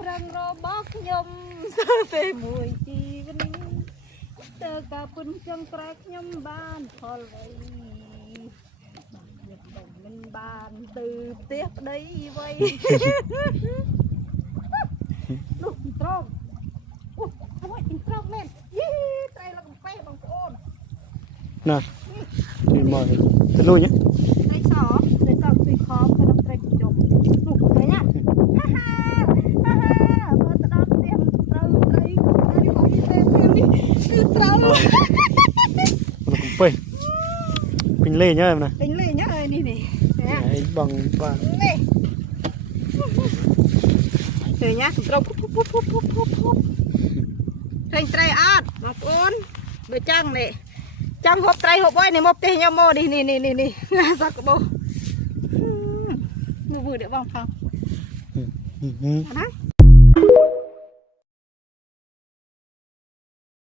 ប្រឹងរបស់ខ្ញុំទេមួយជីវិតតើកាពុនចង់ក្រែខ្ញុំបានផលអ្វីខ្ញុំមិនបានទៅផ្ទះប្តីអ្វីនោះត្រង់អូហើយត្រង់មែនយីត្រីលកំពេះបងប្អូនណាទីមកទៅលុយត្រីសត្រីកប់ទីខំទៅត្រីជុំនោះឃើញណាហាហាមើលទៅដល់ផ្ទះត្រូវត្រីរបស់នេះទេនេះគឺត្រូវលកំពេះពេញលេងហើយណាពេញលេងហើយនេះនេះហើយបងបាទនេះឃើញណាត្រង់ឃើញត្រីអត់បងប្អូនដូចចឹងនេះចង់ហូបត្រីហូបអើយនេះមកផ្ទះខ្ញុំមកនេះសក់ក្បោមើលមើលនេះបងផងណា